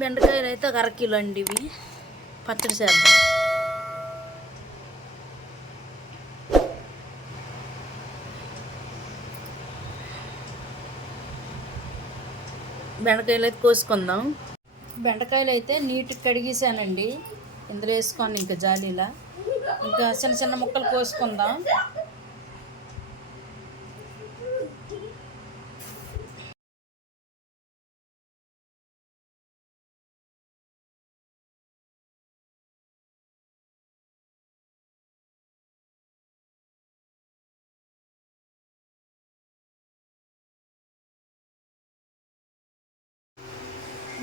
బెండకాయలు అయితే ఒక అరకిలో అండి ఇవి. పచ్చడి చేద్దాం. బెండకాయలు అయితే కోసుకుందాం. బెండకాయలు అయితే నీట్గా కడిగేసానండి. ఇందులో వేసుకోండి ఇంకా జాలీలా. ఇంకా చిన్న చిన్న ముక్కలు కోసుకుందాం.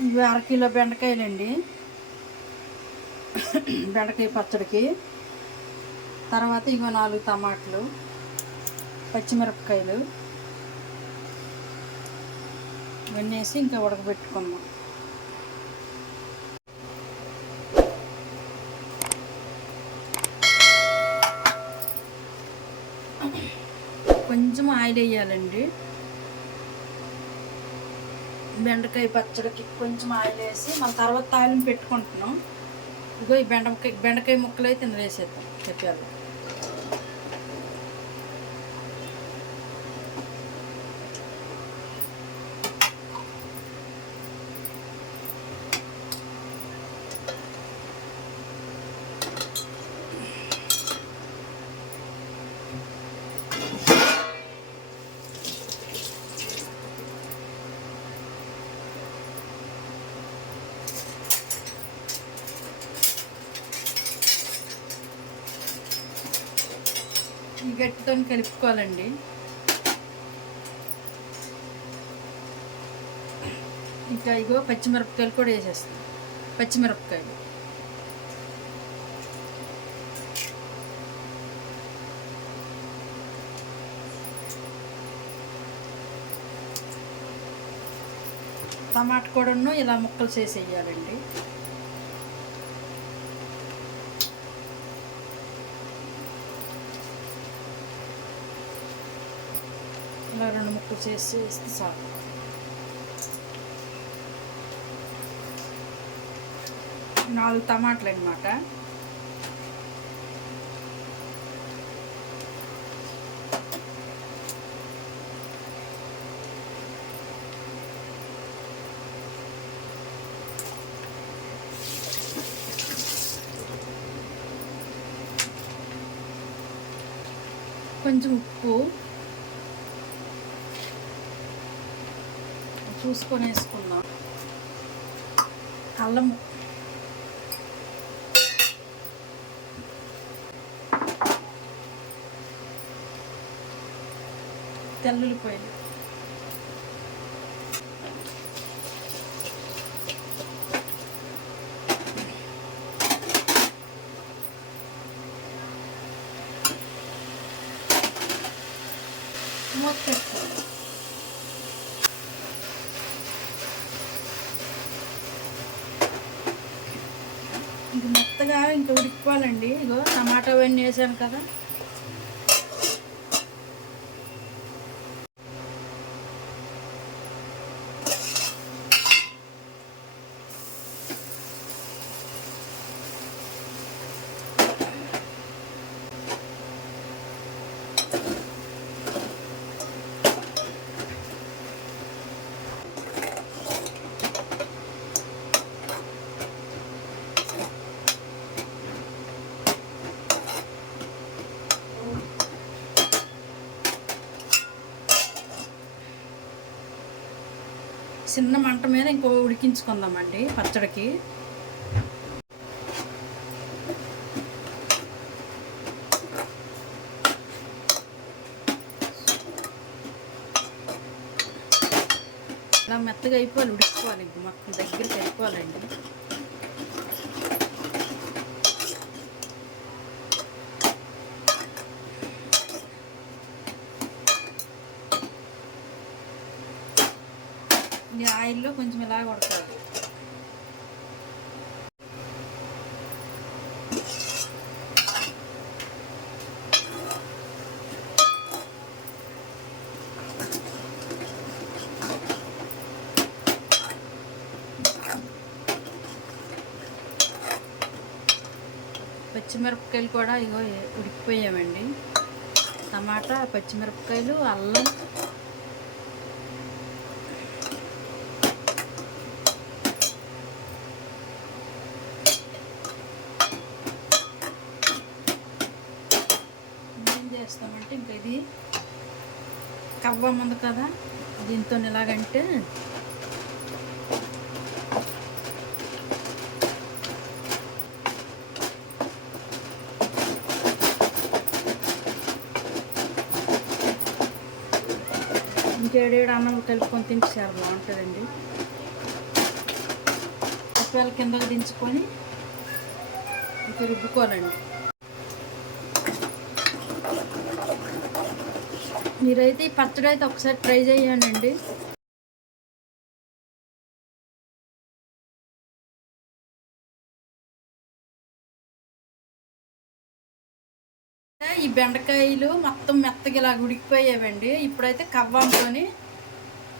ఇవి అరకిలో బెండకాయలండి. బెండకాయ పచ్చడికి. తర్వాత ఇగో నాలుగు టమాటాలు పచ్చిమిరపకాయలు. ఇవన్నీ వేసి ఇంకా ఉడకబెట్టుకున్నాం కొంచెం ఆయిల్ వేయాలండి. బెండకాయ పచ్చడికి కొంచెం ఆయిల్ వేసి మళ్ళీ తర్వాత తాలింపు పెట్టుకుంటున్నాం. ఇదిగో ఈ బెండకాయ బెండకాయ ముక్కలు అయితే ఇందులో వేసేద్దాం చెప్పాలి ఈ గట్టితో కలుపుకోవాలండి. ఇంకా ఇగో పచ్చిమిరపకాయలు కూడా వేసేస్తాం. పచ్చిమిరపకాయలు. టమాటా కూడాను ఇలా ముక్కలు చేసి వేయాలండి చేసి చాలు నాలుగు టమాటాలు అనమాట కొంచెం ఉప్పు. చూసుకొని వేసుకుందాం అల్లం తెల్లుల్లిపాయలు మూత ఇది మెత్తగా ఇంకా ఉడికిపోవాలండి. ఇగో టమాటా అవన్నీ వేసాను కదా. చిన్న మంట మీద ఇంకో ఉడికించుకుందామండి పచ్చడికి. ఇలా మెత్తగా అయిపోవాలి ఉడికిపోవాలి. ఇంక మొత్తం దగ్గరికి అయిపోవాలండి. ఈ ఆయిల్లో కొంచెం ఇలా ఉడకాలి పచ్చిమిరపకాయలు కూడా ఇగో ఉడికిపోయామండి. టమాటా పచ్చిమిరపకాయలు అల్లం చేస్తామంటే ఇంకా ఇది కవ్వం ఉంది కదా దీంతో ఎలాగంటే ఇంకేడేడు అన్నం కలుపుకొని తింటే చాలా బాగుంటుందండి. ఒకవేళ కిందకు దించుకొని ఇంకా రుబ్బుకోవాలండి. మీరైతే ఈ పచ్చడి అయితే ఒకసారి ట్రై చేయండి. ఈ బెండకాయలు మొత్తం మెత్తగా ఇలా ఉడికిపోయేవండి ఇప్పుడైతే కవ్వంతోని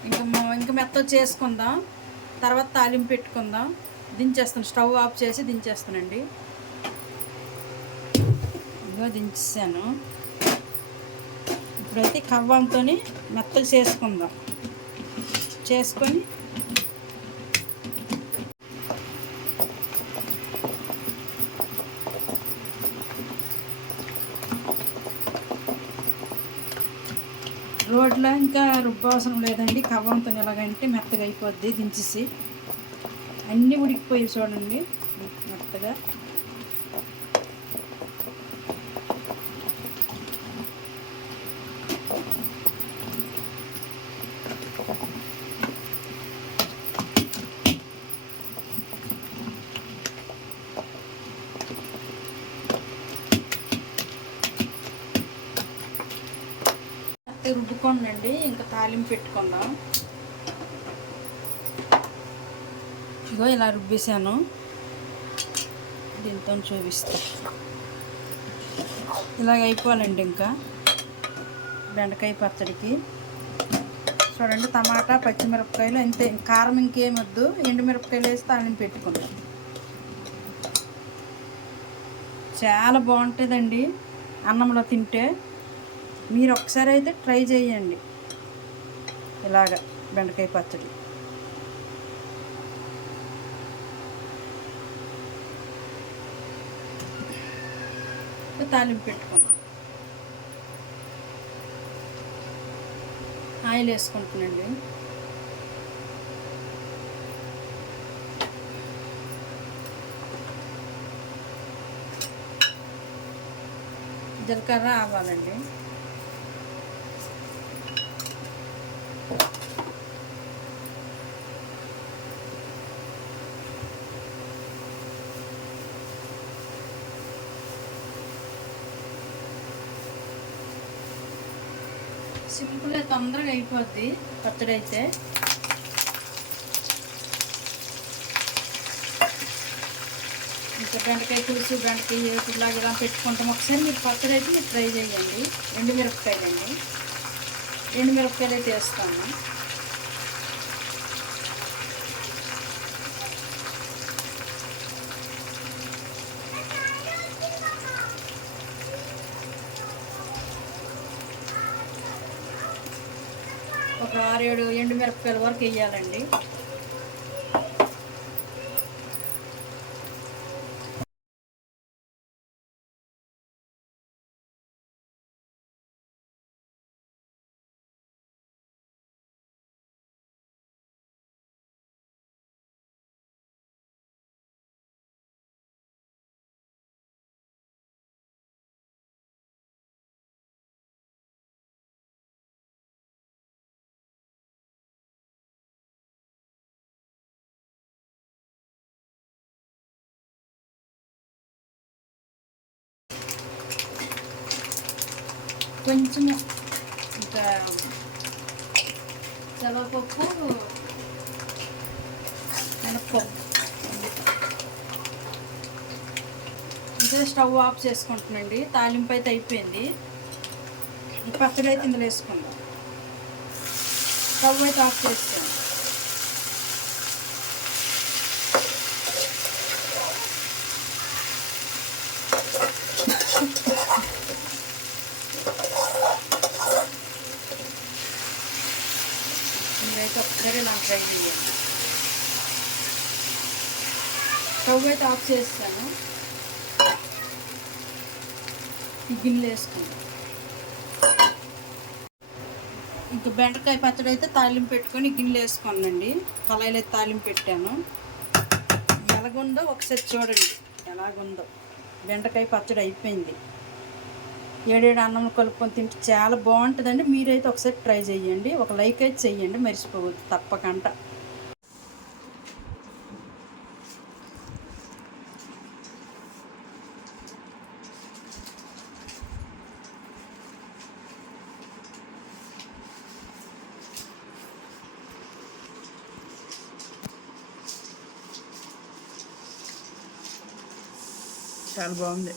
ఇంకా ఇంకా మెత్త చేసుకుందాం. తర్వాత తాలింపు పెట్టుకుందాం. దించేస్తాను. స్టవ్ ఆఫ్ చేసి దించేస్తానండి. ఇదిగో దించేసాను ఇప్పుడైతే కవ్వంతో మెత్తగా చేసుకుందాం. చేసుకొని రోడ్లో ఇంకా రుబ్బవసరం లేదండి. కవ్వంతో ఎలాగంటే మెత్తగా అయిపోద్ది దించేసి. అన్నీ ఉడికిపోయి చూడండి మెత్తగా. మెత్తగా రుబ్బుకోండి ఇంకా తాలింపు పెట్టుకుందాం. ఇగో ఇలా రుబ్బేశాను. దీంతో చూపిస్తా. ఇలాగ అయిపోవాలండి ఇంకా బెండకాయ పచ్చడికి. చూడండి టమాటా పచ్చిమిరపకాయలు అంతే. కారం ఇంకేం వద్దు. ఎండుమిరపకాయలు వేసి తాలింపు పెట్టుకుందాం. చాలా బాగుంటుందండి. అన్నంలో తింటే మీరు ఒకసారి అయితే ట్రై చేయండి. ఇలాగ బెండకాయ పచ్చడి. తాలింపు పెట్టుకుందాం. ఆయిల్ వేసుకుంటున్నాండి జీలకర్ర ఆవాలండి. సింపుల్ తొందరగా అయిపోద్ది పచ్చడి అయితే ఇంకా బెండకాయ పులుసు బెండకాయ ఏపులాగా ఇలా పెట్టుకుంటాం. ఒకసారి మీరు పచ్చడి అయితే మీరు ట్రై చేయండి. ఎండు మిరపకాయలండి ఎండు మిరపకాయలు అయితే వేస్తాను. ఒక ఆరేడు ఎండు మిరపకాయల వరకు వేయాలండి. కొంచెం ఇంకా శనగపప్పు మినప్పప్పు ఇంకా స్టవ్ ఆఫ్ చేసుకుంటున్నాండి. తాలింపు అయితే అయిపోయింది. పచ్చడి అయితే ఇందులో వేసుకుందాం. స్టవ్ అయితే ఆఫ్ చేస్తాను. స్టవ్ అయితే ఆఫ్ చేస్తాను. ఈ గిన్నెలు వేసుకుందాం. ఇంకా బెండకాయ పచ్చడి అయితే తాలింపు పెట్టుకొని గిన్నెలు వేసుకోనండి. కళాయిలో అయితే తాలింపు పెట్టాను. ఎలాగుందో ఒకసారి చూడండి. ఎలాగుందో. బెండకాయ పచ్చడి అయిపోయింది. ఏడేడు అన్నం కలుపుకొని తింటే చాలా బాగుంటుందండి. మీరైతే ఒకసారి ట్రై చేయండి ఒక లైక్ అయితే చెయ్యండి. మర్చిపోవద్దు. తప్పకుండా చాలా బాగుంది.